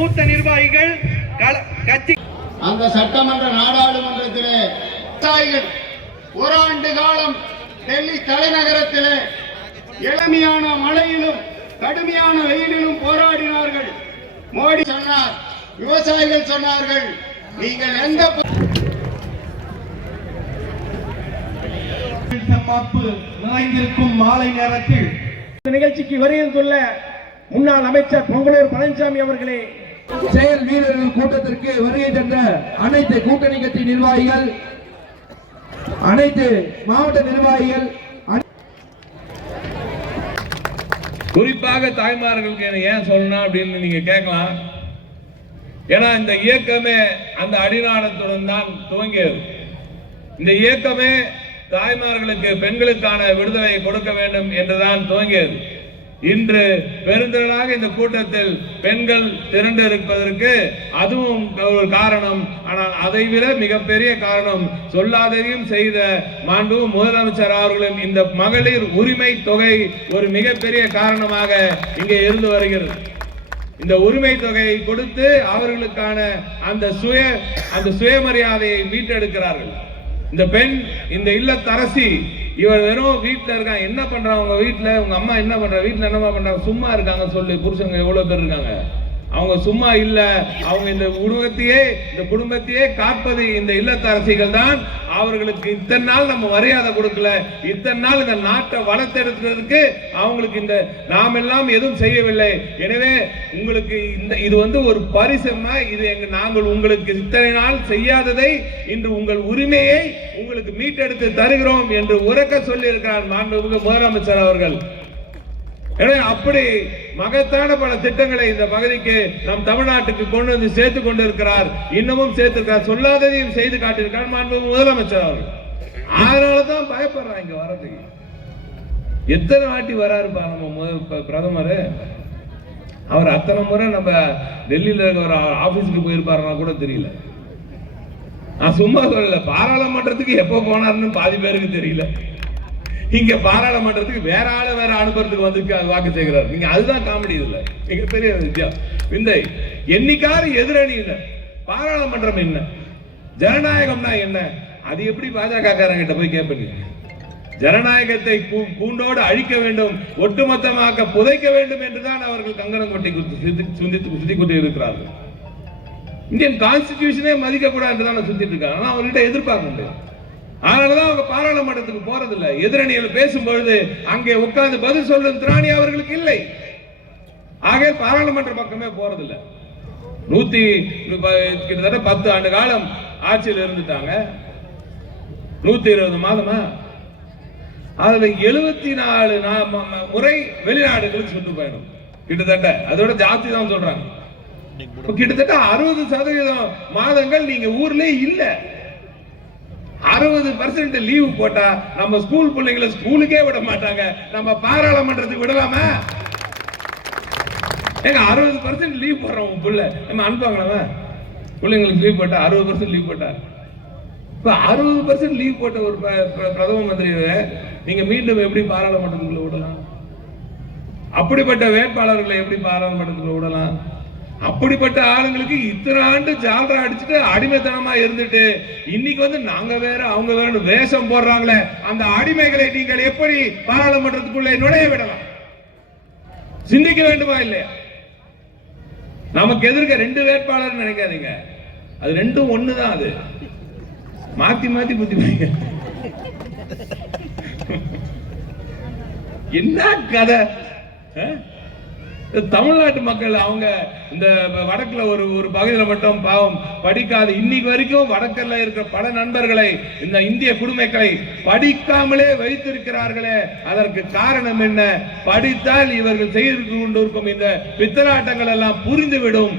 மூத்த நிர்வாகிகள் கள- கட்சி அந்த சட்டமன்ற நாடாளுமன்றத்திலே விவசாயிகள் ஓராண்டு காலம் டெல்லி தலைநகரத்திலே இளமையான மழையிலும் கடுமையான வெயிலிலும் போராடினார்கள். மோடி சொன்னார் விவசாயிகள் சொன்னார்கள் நீங்கள் எந்த ப- மாப்பு நிறைந்திருக்கும் மாலை நேரத்தில் இந்த நிகழ்ச்சிக்கு வருகை சொல்ல முன்னாள் அமைச்சர் பொங்கலூர் பழனிசாமி அவர்களே செயல் வீரர்கள் கூட்டத்திற்கு வருகை தந்த அனைத்து கூட்டணி கட்சி நிர்வாகிகள் அனைத்து மாவட்ட நிர்வாகிகள் குறிப்பாக தாய்மார்களுக்கு ஏன் சொல்லணும் அப்படின்னு நீங்க கேட்கலாம். ஏன்னா இந்த இயக்கமே அந்த அடிநாடத்துடன் தான் துவங்கியது. இந்த இயக்கமே தாய்மார்களுக்கு பெண்களுக்கான விடுதலை கொடுக்க வேண்டும் என்றுதான் துவங்கியது. இன்று பெருந்திரளாக இந்த கூட்டத்தில் பெண்கள் திரண்டு இருப்பதற்கு அதுவும் ஒரு காரணம். ஆனால் அதை விட மிகப்பெரிய காரணம் சொல்லாததையும் செய்த மாண்பு முதலமைச்சர் அவர்களும் இந்த மகளிர் உரிமை தொகை ஒரு மிகப்பெரிய காரணமாக இங்கே இருந்து வருகிறது. இந்த உரிமை தொகையை கொடுத்து அவர்களுக்கான அந்த சுய அந்த சுயமரியாதையை மீட்டெடுக்கிறார்கள். இந்த பெண் இந்த இல்லத்தரசி இவர் வெறும் வீட்டில் இருக்காங்க என்ன பண்ணுறான் உங்கள் வீட்டில் உங்கள் அம்மா என்ன பண்ணுறா வீட்டில் என்னமா பண்ணுறாங்க சும்மா இருக்காங்க சொல்லு புருஷங்க எவ்வளோ பேர் இருக்காங்க? அவங்க சும்மா இல்ல. அவங்க இந்த குடும்பத்தையே இந்த குடும்பத்தையே காப்பது இந்த இல்லத்தரசிகள் தான். அவர்களுக்கு இத்தனை நாள் நம்ம மரியாதை கொடுக்கல. இத்தனை நாள் இந்த நாட்டை வளர்த்தெடுக்கிறதுக்கு அவங்களுக்கு இந்த நாம் எல்லாம் எதுவும் செய்யவில்லை. எனவே உங்களுக்கு இந்த இது வந்து ஒரு பரிசம்னா இது எங்க நாங்கள் உங்களுக்கு இத்தனை நாள் செய்யாததை இன்று உங்கள் உரிமையை உங்களுக்கு மீட்டெடுத்து தருகிறோம் என்று உறக்க சொல்லியிருக்கிறார் மாண்புமிகு முதலமைச்சர் அவர்கள். எனவே அப்படி மகத்தான பல திட்டங்களை இந்த பகுதிக்கு நம் தமிழ்நாட்டுக்கு கொண்டு வந்து சேர்த்து கொண்டிருக்கிறார். இன்னமும் சேர்த்திருக்கிறார். சொல்லாததையும் செய்து காட்டியிருக்கார் மாண்புமிகு முதலமைச்சர் அவர்கள். அதனாலதான் பயப்படுறாங்க இங்க வர்றதுக்கு. எத்தனை வாட்டி வராருப்பா நம்ம முதல் பிரதமர்? அவர் அத்தனை முறை நம்ம டெல்லியில இருக்கிற ஒரு ஆபீஸுக்கு போயிருப்பாருன்னா கூட தெரியல. நான் சும்மா சொல்லல. பாராளுமன்றத்துக்கு எப்போ போனாருன்னு பாதி பேருக்கு தெரியல. இங்க பாராளுமன்றத்துக்கு வேற ஆளு வேற அனுப்புறதுக்கு வந்து வாக்கு செய்கிறார் நீங்க அதுதான் காமெடி இதுல. மிகப்பெரிய வித்தியாசம். விந்தை எதிரணி எதிரணியினர் பாராளுமன்றம் என்ன? ஜனநாயகம்னா என்ன? அது எப்படி பாஜக காரங்கிட்ட போய் கேட்பீங்க ஜனநாயகத்தை பூ- பூண்டோடு அழிக்க வேண்டும் ஒட்டுமொத்தமாக புதைக்க வேண்டும் என்றுதான் அவர்கள் கங்கணம் கொட்டி குத்தி- சிந்தித்து சுத்தி கொண்டு இருக்கிறார்கள். இந்தியன் கான்ஸ்டிடியூஷனே மதிக்க கூடாது சுத்திட்டு இருக்காங்க ஆனா அவர்கிட்ட எதிர்பார்க்க முடியாது. அதனாலதான் அவங்க பாராளுமன்றத்துக்கு போறதில்ல. எதிரணிகள் பேசும்பொழுது அங்கே உட்கார்ந்து பதில் சொல்லும் திராணி அவர்களுக்கு இல்லை. ஆக பாராளுமன்ற பக்கமே போறதில்ல. நூத்தி கிட்டத்தட்ட பத்து ஆண்டு காலம் ஆட்சியில் இருந்துட்டாங்க. நூத்தி இருபது மாதமா? அதுல எழுபத்தி நாலு முறை வெளிநாடுகளுக்கு சுற்றுப்பயணம் கிட்டத்தட்ட. அதோட ஜாஸ்தி தான் சொல்றாங்க. கிட்டத்தட்ட அறுபது சதவீதம் மாதங்கள் நீங்க ஊர்லயே இல்ல. அறுபது பர்சன்ட் லீவு போட்டா நம்ம ஸ்கூல் பிள்ளைங்களை ஸ்கூலுக்கே விட மாட்டாங்க. நம்ம பாராளுமன்றத்துக்கு விடலாமா? ஏங்க அறுபது பர்சன்ட் லீவ் போடுறோம் உன் பிள்ளை. நம்ம அனுப்பாங்களா பிள்ளைங்களுக்கு லீவ் போட்டா அறுபது பர்சன்ட் லீவ் போட்டா. இப்போ அறுபது பர்சன்ட் லீவ் போட்ட ஒரு ப- பிரதம மந்திரியை நீங்க மீண்டும் எப்படி பாராளுமன்றத்துக்குள்ள விடலாம்? அப்படிப்பட்ட வேட்பாளர்களை எப்படி பாராளுமன்றத்துக்குள்ள விடலாம்? அப்படிப்பட்ட ஆளுங்களுக்கு இத்தனை ஆண்டு ஜால்ரா அடிச்சுட்டு அடிமைத்தனமா இருந்துட்டு இன்னைக்கு வந்து நாங்க வேற அவங்க வேற வேஷம் போடுறாங்களே அந்த அடிமைகளை நீங்கள் எப்படி பாராளுமன்றத்துக்குள்ளே நுழைய விடலாம்? சிந்திக்க வேண்டுமா இல்லையா? நமக்கு எதிர்க்க ரெண்டு வேட்பாளர் நினைக்காதீங்க. அது ரெண்டும் ஒண்ணுதான் அது. மாத்தி மாத்தி புத்தி என்ன கதை? தமிழ்நாட்டு மக்கள் அவங்க இந்த வடக்குல ஒரு ஒரு பகுதியில் மட்டும் பாவம் படிக்காத. இன்னைக்கு வரைக்கும் வடக்கில் இருக்கிற பல நண்பர்களை இந்த இந்திய குடிமக்களை படிக்காமலே வைத்திருக்கிறார்களே. அதற்கு காரணம் என்ன? படித்தால் இவர்கள் செய்து கொண்டிருக்கும் இந்த பித்தலாட்டங்கள் எல்லாம் புரிந்துவிடும்.